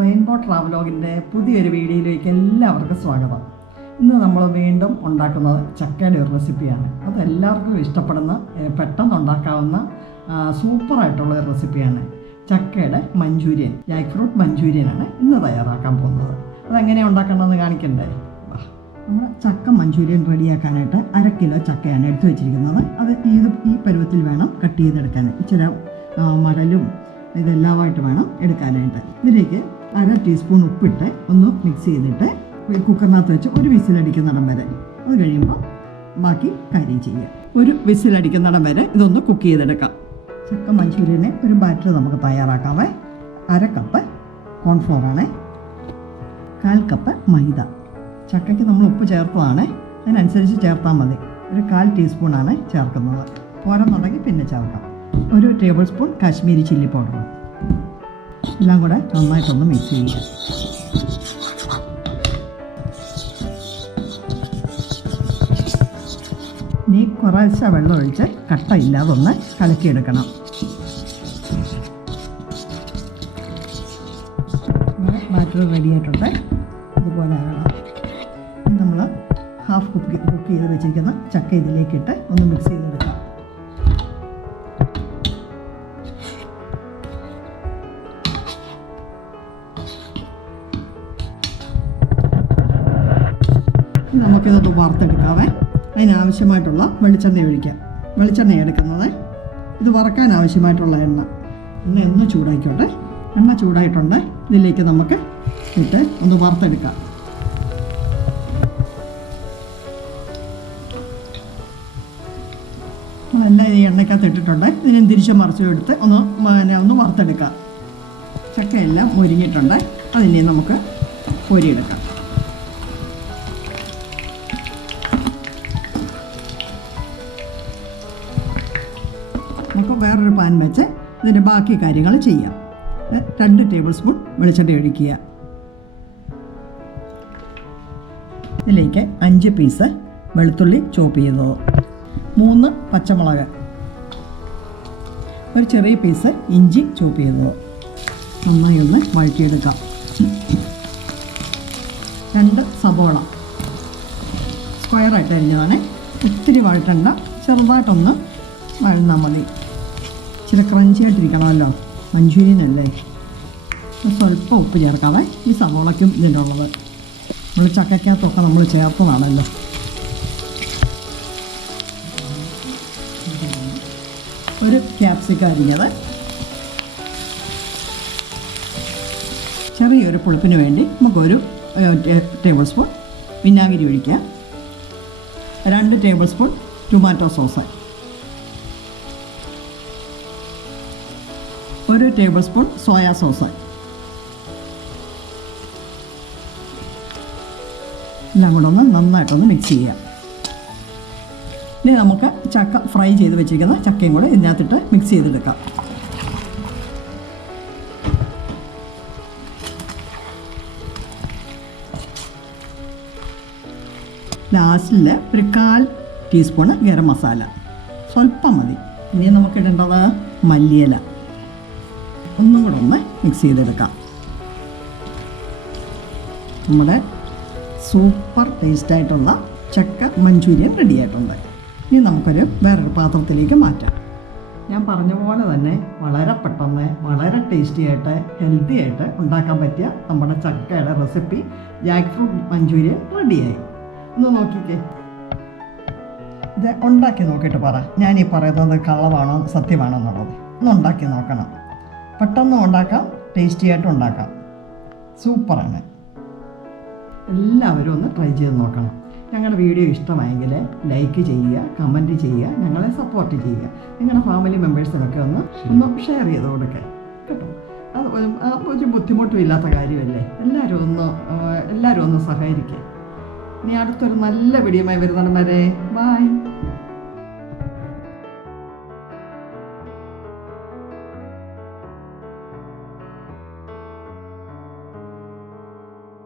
Rainbow ട്രാവലോഗിന്റെ പുതിയൊരു വീഡിയോയിലേക്ക് എല്ലാവർക്കും സ്വാഗതം. ഇന്ന് നമ്മൾ വീണ്ടും ഉണ്ടാക്കുന്നത് ചക്കയുടെ ഒരു റെസിപ്പിയാണ് അത് എല്ലാവർക്കും ഇഷ്ടപ്പെടുന്ന പെട്ടെന്ന് ഉണ്ടാക്കാവുന്ന സൂപ്പറായിട്ടുള്ള ഒരു റെസിപ്പിയാണ് ചക്കയുടെ മഞ്ചൂരിയൻ ജാക്ക് ഫ്രൂട്ട് മഞ്ചൂരിയനാണ് ഇന്ന് തയ്യാറാക്കാൻ പോകുന്നത്. അതെങ്ങനെയാണ് ഉണ്ടാക്കേണ്ടതെന്ന് കാണിക്കണ്ടേ? നമ്മൾ ചക്ക മഞ്ചൂരിയൻ റെഡിയാക്കാനായിട്ട് അര കിലോ ചക്കയാണ് എടുത്തു വെച്ചിരിക്കുന്നത്. അത് ഈ ഈ പരുവത്തിൽ വേണം കട്ട് ചെയ്തെടുക്കാൻ. ഇച്ചിരി മടലും ഇതെല്ലാമായിട്ട് വേണം എടുക്കാനായിട്ട്. ഇതിലേക്ക് അര ടീസ്പൂൺ ഉപ്പിട്ട് ഒന്ന് മിക്സ് ചെയ്തിട്ട് കുക്കറിനകത്ത് വെച്ച് ഒരു വിസിലടിക്കുന്നിടം വരെ. അത് കഴിയുമ്പോൾ ബാക്കി കാര്യം ചെയ്യുക ഒരു വിസിലടിക്കുന്നിടം വരെ ഇതൊന്ന് കുക്ക് ചെയ്തെടുക്കാം. ചക്ക മഞ്ചൂരിയനെ ഒരു ബാറ്റർ നമുക്ക് തയ്യാറാക്കാവേ. അര കപ്പ് കോൺഫ്ലോറാണ് കാൽ കപ്പ് മൈദ. ചക്കയ്ക്ക് നമ്മൾ ഉപ്പ് ചേർത്തതാണ്. അതിനനുസരിച്ച് ചേർത്താൽ മതി. ഒരു കാൽ ടീസ്പൂണാണ് ചേർക്കുന്നത്. ഓരോന്നുണ്ടെങ്കിൽ പിന്നെ ചേർക്കാം. ഒരു tablespoon Kashmiri chilli powder എല്ലാം കൂടെ നന്നായിട്ടൊന്ന് മിക്സ് ചെയ്യുക. ഇനി കുറേശ്ശെ കട്ട ഇല്ലാതെ ഒന്ന് കലക്കിയെടുക്കണം ബാറ്റർ റെഡി ആയിട്ടുണ്ട്. ഇതുപോലെ ആകണം. നമ്മൾ ഹാഫ് കുക്ക് കുക്ക് ചെയ്ത് വെച്ചിരിക്കുന്ന ചക്ക ഇതിലേക്കിട്ട് ഒന്ന് മിക്സ് ചെയ്തെടുക്കാം. നമുക്കിതൊന്ന് വറുത്തെടുക്കാവേ. അതിനാവശ്യമായിട്ടുള്ള വെളിച്ചെണ്ണ ഒഴിക്കാം വെളിച്ചെണ്ണ എടുക്കുന്നത്. ഇത് വറക്കാൻ ആവശ്യമായിട്ടുള്ള എണ്ണ. എണ്ണ ഒന്ന് ചൂടായിക്കോട്ടെ എണ്ണ ചൂടായിട്ടുണ്ട്. ഇതിലേക്ക് നമുക്ക് ഇട്ട് ഒന്ന് വറുത്തെടുക്കാം. നമ്മളെല്ലാം ഈ എണ്ണയ്ക്കകത്ത് ഇട്ടിട്ടുണ്ട്. ഇതിനെ തിരിച്ച് മറിച്ചും എടുത്ത് ഒന്ന് ഒന്ന് വറുത്തെടുക്കാം. ചക്കയെല്ലാം മുരിഞ്ഞിട്ടുണ്ട് അതിനെ നമുക്ക് പൊരിയെടുക്കാം വേറൊരു പാൻ വെച്ച് ഇതിന്റെ ബാക്കി കാര്യങ്ങൾ ചെയ്യാം. രണ്ട് ടേബിൾ സ്പൂൺ വെളിച്ചെണ്ണ ഒഴിക്കുക. ഇതിലേക്ക് അഞ്ച് പീസ് വെളുത്തുള്ളി ചോപ്പ് ചെയ്തത് മൂന്ന് പച്ചമുളക്. ഒരു ചെറിയ പീസ് ഇഞ്ചി ചോപ്പ് ചെയ്തത് നന്നായി ഒന്ന് വഴറ്റിയെടുക്കാം. രണ്ട് സബോള സ്ക്വയറായിട്ട് അരിഞ്ഞതാണ്. ഒത്തിരി വഴറ്റണ്ട ചെറുതായിട്ടൊന്ന് വഴന്നാൽ മതി. ഇച്ചിരി ക്രഞ്ചി ആയിട്ടിരിക്കണമല്ലോ മഞ്ചൂരിയൻ അല്ലേ സ്വല്പം ഉപ്പ് ചേർക്കാവേ. ഈ സവോളയ്ക്കും ഉള്ളത്. നമ്മൾ ചക്കയ്ക്കകത്തൊക്കെ നമ്മൾ ചേർത്തതാണല്ലോ. ഒരു ക്യാപ്സിക്ക അരിഞ്ഞത് ചെറിയൊരു പുളിപ്പിന് വേണ്ടി നമുക്കൊരു ടേബിൾ സ്പൂൺ വിനാഗിരി ഒഴിക്കാം. രണ്ട് ടേബിൾ സ്പൂൺ ടൊമാറ്റോ സോസ്. ഒരു ടേബിൾ സ്പൂൺ സോയാ സോസ് എല്ലാം കൂടെ ഒന്ന് നന്നായിട്ടൊന്ന് മിക്സ് ചെയ്യാം ഇനി നമുക്ക് ചക്ക ഫ്രൈ ചെയ്ത് വെച്ചിരിക്കുന്ന ചക്കയും കൂടെ ഇതിനകത്തിട്ട് മിക്സ് ചെയ്തെടുക്കാം. ലാസ്റ്റിൽ ഒരു കാൽ ടീസ്പൂണ് ഗരം മസാല. സ്വല്പം മതി. ഇനി നമുക്ക് ഇടേണ്ടത് മല്ലിയില. ഒന്നും കൂടെ ഒന്ന് മിക്സ് ചെയ്തെടുക്കാം. നമ്മുടെ സൂപ്പർ ടേസ്റ്റായിട്ടുള്ള ചക്ക മഞ്ചൂരിയൻ റെഡിയായിട്ടുണ്ട് ഇനി നമുക്കൊരു വേറൊരു പാത്രത്തിലേക്ക് മാറ്റാം. ഞാൻ പറഞ്ഞ പോലെ തന്നെ വളരെ പെട്ടെന്ന് വളരെ ടേസ്റ്റി ആയിട്ട് ഹെൽത്തി ആയിട്ട് ഉണ്ടാക്കാൻ പറ്റിയ നമ്മുടെ ചക്കയുടെ റെസിപ്പി ജാക്ക് ഫ്രൂട്ട് മഞ്ചൂരിയൻ റെഡിയായി ഒന്ന് നോക്കിക്കേ. ഇത് ഉണ്ടാക്കി നോക്കിയിട്ട് പറ. ഞാൻ ഈ പറയുന്നത് കള്ളമാണോ സത്യമാണോ എന്നുള്ളത്. ഒന്ന് ഉണ്ടാക്കി നോക്കണം. പെട്ടെന്ന് ഉണ്ടാക്കാം ടേസ്റ്റി ആയിട്ട് ഉണ്ടാക്കാം. സൂപ്പറാണ്. എല്ലാവരും ഒന്ന് ട്രൈ ചെയ്ത് നോക്കണം. ഞങ്ങളുടെ വീഡിയോ ഇഷ്ടമായെങ്കിൽ ലൈക്ക് ചെയ്യുക കമന്റ് ചെയ്യുക ഞങ്ങളെ സപ്പോർട്ട് ചെയ്യുക. നിങ്ങളുടെ ഫാമിലി മെമ്പേഴ്സിനൊക്കെ ഒന്ന് ഒന്ന് ഷെയർ ചെയ്ത് കൊടുക്കുക കേട്ടോ. അത് ഒരു ബുദ്ധിമുട്ടും ഇല്ലാത്ത കാര്യമല്ലേ? എല്ലാവരും ഒന്ന് എല്ലാവരും ഒന്ന് സഹകരിക്കുക ഇനി അടുത്തൊരു നല്ല വീഡിയോമായി വരുന്നവരെ വരെ ബായ്